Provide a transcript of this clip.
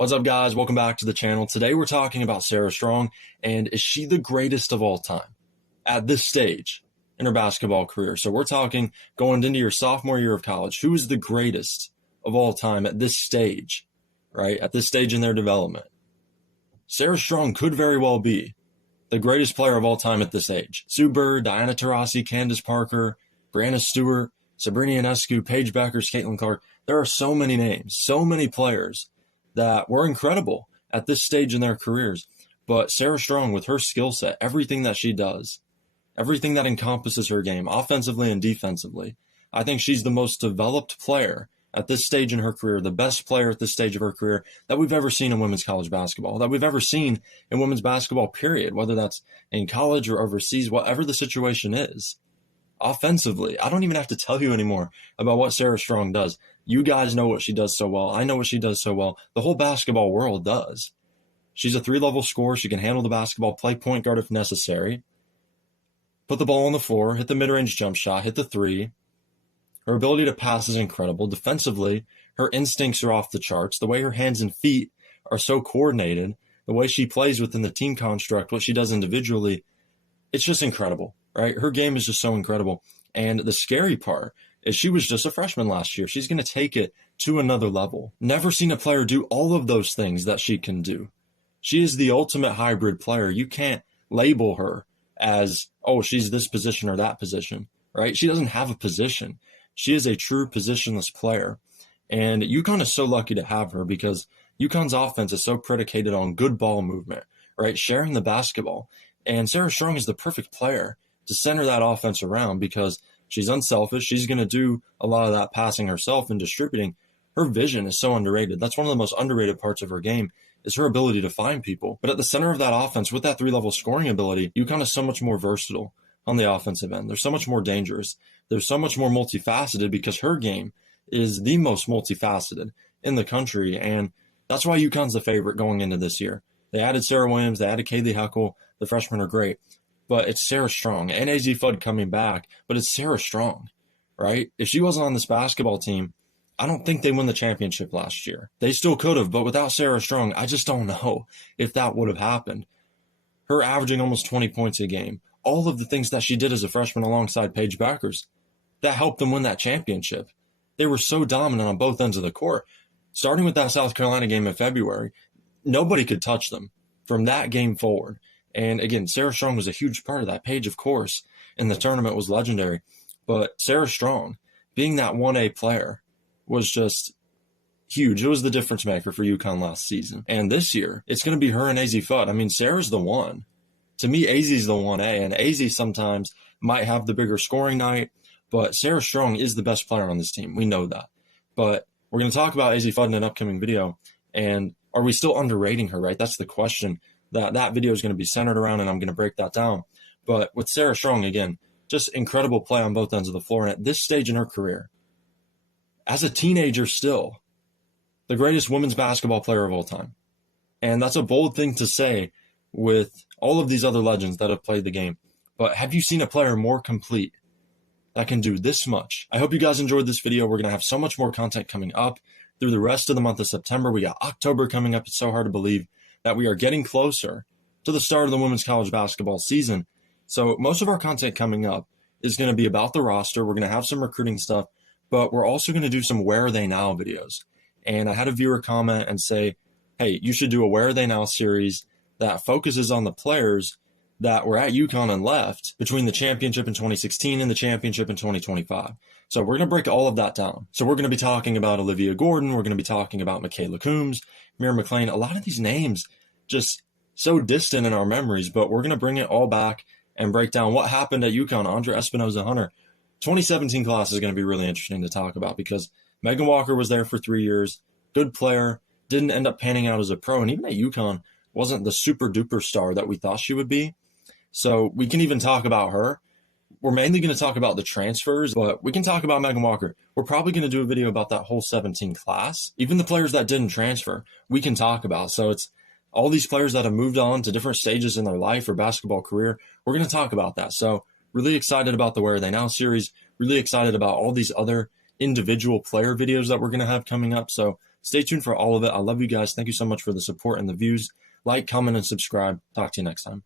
What's up, guys? Welcome back to the channel. Today we're talking about Sarah Strong, and is she the greatest of all time at this stage in her basketball career? So we're talking going into your sophomore year of college. Who is the greatest of all time at this stage, right? At this stage in their development. Sarah Strong could very well be the greatest player of all time at this age. Sue Bird, Diana Taurasi, Candace Parker, Brianna Stewart, Sabrina Ionescu, Paige Beckers, Caitlin Clark. There are so many names, so many players that were incredible at this stage in their careers. But Sarah Strong, with her skill set, everything that she does, everything that encompasses her game, offensively and defensively, I think she's the most developed player at this stage in her career, the best player at this stage of her career that we've ever seen in women's college basketball, that we've ever seen in women's basketball, period, whether that's in college or overseas, whatever the situation is. Offensively, I don't even have to tell you anymore about what Sarah Strong does. You guys know what she does so well. I know what she does so well. The whole basketball world does. She's a three-level scorer. She can handle the basketball, play point guard if necessary, put the ball on the floor, hit the mid-range jump shot, hit the three. Her ability to pass is incredible. Defensively, her instincts are off the charts. The way her hands and feet are so coordinated, the way she plays within the team construct, what she does individually, it's just incredible, right? Her game is just so incredible. And the scary part is she was just a freshman last year. She's going to take it to another level. Never seen a player do all of those things that she can do. She is the ultimate hybrid player. You can't label her as, oh, she's this position or that position, right? She doesn't have a position. She is a true positionless player. And UConn is so lucky to have her because UConn's offense is so predicated on good ball movement, right? Sharing the basketball. And Sarah Strong is the perfect player to center that offense around because she's unselfish. She's going to do a lot of that passing herself and distributing. Her vision is so underrated. That's one of the most underrated parts of her game is her ability to find people. But at the center of that offense, with that three-level scoring ability, UConn is so much more versatile on the offensive end. They're so much more dangerous. They're so much more multifaceted because her game is the most multifaceted in the country. And that's why UConn's the favorite going into this year. They added Sarah Williams. They added Kaylee Huckle. The freshmen are great. But it's Sarah Strong and Azzi Fudd coming back. But it's Sarah Strong, right? If she wasn't on this basketball team, I don't think they won the championship last year. They still could have, but without Sarah Strong, I just don't know if that would have happened. Her averaging almost 20 points a game, all of the things that she did as a freshman alongside Paige Beckers, that helped them win that championship. They were so dominant on both ends of the court. Starting with that South Carolina game in February, nobody could touch them from that game forward. And again, Sarah Strong was a huge part of that. Paige, of course, in the tournament was legendary. But Sarah Strong, being that 1A player, was just huge. It was the difference maker for UConn last season. And this year, it's going to be her and Azzi Fudd. I mean, Sarah's the one. To me, Azzi's the 1A, and Azzi sometimes might have the bigger scoring night, but Sarah Strong is the best player on this team. We know that. But we're going to talk about Azzi Fudd in an upcoming video, and are we still underrating her, right? That's the question that video is going to be centered around, and I'm going to break that down. But with Sarah Strong, again, just incredible play on both ends of the floor, and at this stage in her career, as a teenager still, the greatest women's basketball player of all time. And that's a bold thing to say with all of these other legends that have played the game. But have you seen a player more complete that can do this much? I hope you guys enjoyed this video. We're going to have so much more content coming up through the rest of the month of September. We got October coming up. It's so hard to believe that we are getting closer to the start of the women's college basketball season. So most of our content coming up is going to be about the roster. We're going to have some recruiting stuff, but we're also going to do some Where Are They Now videos. And I had a viewer comment and say, hey, you should do a Where Are They Now series that focuses on the players that were at UConn and left between the championship in 2016 and the championship in 2025. So we're going to break all of that down. So we're going to be talking about Olivia Gordon. We're going to be talking about Michaela Coombs, Mira McLean. A lot of these names just so distant in our memories, but we're going to bring it all back and break down what happened at UConn. Andra Espinoza-Hunter. 2017 class is going to be really interesting to talk about because Megan Walker was there for 3 years. Good player. Didn't end up panning out as a pro. And even at UConn, wasn't the super duper star that we thought she would be. So we can even talk about her. We're mainly going to talk about the transfers, but we can talk about Megan Walker. We're probably going to do a video about that whole 17 class. Even the players that didn't transfer, we can talk about. So it's all these players that have moved on to different stages in their life or basketball career. We're going to talk about that. So really excited about the Where Are They Now series. Really excited about all these other individual player videos that we're going to have coming up. So stay tuned for all of it. I love you guys. Thank you so much for the support and the views. Like, comment, and subscribe. Talk to you next time.